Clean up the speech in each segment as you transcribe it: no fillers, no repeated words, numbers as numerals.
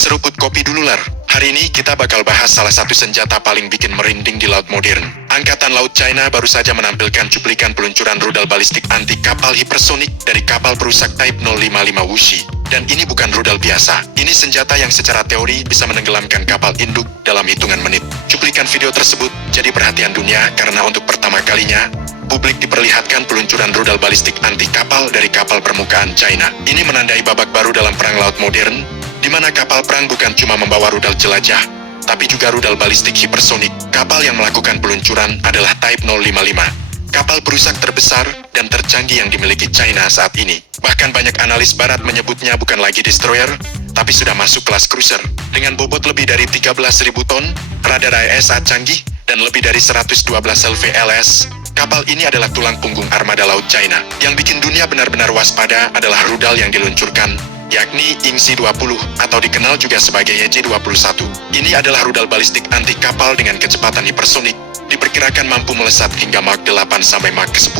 Seruput kopi dulu lar. Hari ini kita bakal bahas salah satu senjata paling bikin merinding di laut modern. Angkatan Laut China baru saja menampilkan cuplikan peluncuran rudal balistik anti kapal hipersonik dari kapal perusak Type 055 Wuxi. Dan ini bukan rudal biasa. Ini senjata yang secara teori bisa menenggelamkan kapal induk dalam hitungan menit. Cuplikan video tersebut jadi perhatian dunia karena untuk pertama kalinya publik diperlihatkan peluncuran rudal balistik anti kapal dari kapal permukaan China. Ini menandai babak baru dalam perang laut modern, di mana kapal perang bukan cuma membawa rudal jelajah, tapi juga rudal balistik hipersonik. Kapal yang melakukan peluncuran adalah Type 055, kapal perusak terbesar dan tercanggih yang dimiliki China saat ini. Bahkan banyak analis barat menyebutnya bukan lagi destroyer, tapi sudah masuk kelas cruiser. Dengan bobot lebih dari 13.000 ton, radar ISA canggih, dan lebih dari 112 LVLS, kapal ini adalah tulang punggung armada laut China. Yang bikin dunia benar-benar waspada adalah rudal yang diluncurkan, yakni Yingzi-20 atau dikenal juga sebagai YJ-21. Ini adalah rudal balistik anti kapal dengan kecepatan hipersonik, diperkirakan mampu melesat hingga Mach 8 sampai Mach 10.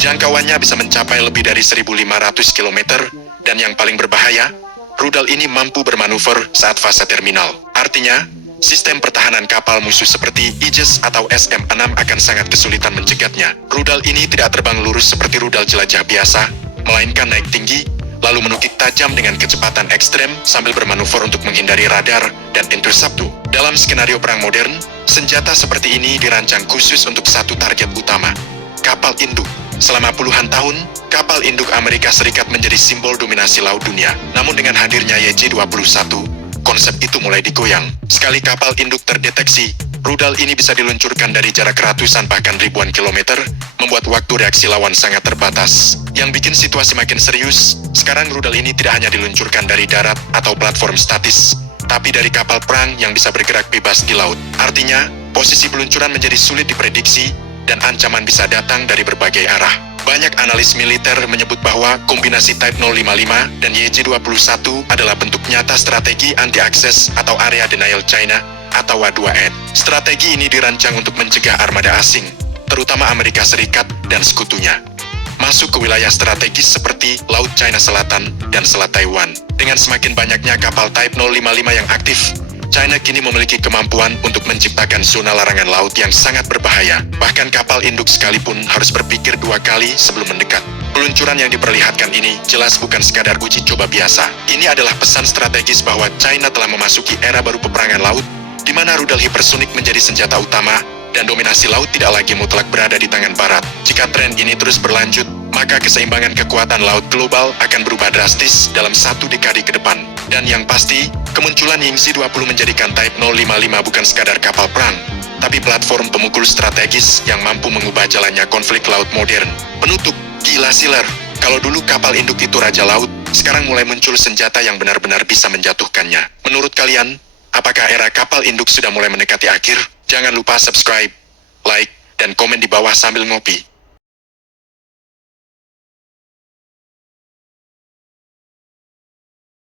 Jangkauannya bisa mencapai lebih dari 1.500 km, dan yang paling berbahaya, rudal ini mampu bermanuver saat fase terminal. Artinya, sistem pertahanan kapal musuh seperti Aegis atau SM-6 akan sangat kesulitan mencegatnya. Rudal ini tidak terbang lurus seperti rudal jelajah biasa, melainkan naik tinggi, lalu menukik tajam dengan kecepatan ekstrem sambil bermanuver untuk menghindari radar dan interceptor. Dalam skenario perang modern, senjata seperti ini dirancang khusus untuk satu target utama, kapal induk. Selama puluhan tahun, kapal induk Amerika Serikat menjadi simbol dominasi laut dunia. Namun dengan hadirnya YJ-21, konsep itu mulai digoyang. Sekali kapal induk terdeteksi, rudal ini bisa diluncurkan dari jarak ratusan bahkan ribuan kilometer, membuat waktu reaksi lawan sangat terbatas. Yang bikin situasi makin serius, sekarang rudal ini tidak hanya diluncurkan dari darat atau platform statis, tapi dari kapal perang yang bisa bergerak bebas di laut. Artinya, posisi peluncuran menjadi sulit diprediksi, dan ancaman bisa datang dari berbagai arah. Banyak analis militer menyebut bahwa kombinasi Type 055 dan YJ-21 adalah bentuk nyata strategi anti-akses atau area denial China atau A2N. Strategi ini dirancang untuk mencegah armada asing, terutama Amerika Serikat dan sekutunya, masuk ke wilayah strategis seperti Laut China Selatan dan Selat Taiwan. Dengan semakin banyaknya kapal Type 055 yang aktif, China kini memiliki kemampuan untuk menciptakan zona larangan laut yang sangat berbahaya. Bahkan kapal induk sekalipun harus berpikir dua kali sebelum mendekat. Peluncuran yang diperlihatkan ini jelas bukan sekadar uji coba biasa. Ini adalah pesan strategis bahwa China telah memasuki era baru peperangan laut, di mana rudal hipersonik menjadi senjata utama, dan dominasi laut tidak lagi mutlak berada di tangan barat. Jika tren ini terus berlanjut, maka keseimbangan kekuatan laut global akan berubah drastis dalam satu dekade ke depan. Dan yang pasti, kemunculan Yingzi-20 menjadikan Type 055 bukan sekadar kapal perang, tapi platform pemukul strategis yang mampu mengubah jalannya konflik laut modern. Penutup, gila siler. Kalau dulu kapal induk itu raja laut, sekarang mulai muncul senjata yang benar-benar bisa menjatuhkannya. Menurut kalian, apakah era kapal induk sudah mulai mendekati akhir? Jangan lupa subscribe, like, dan komen di bawah sambil ngopi.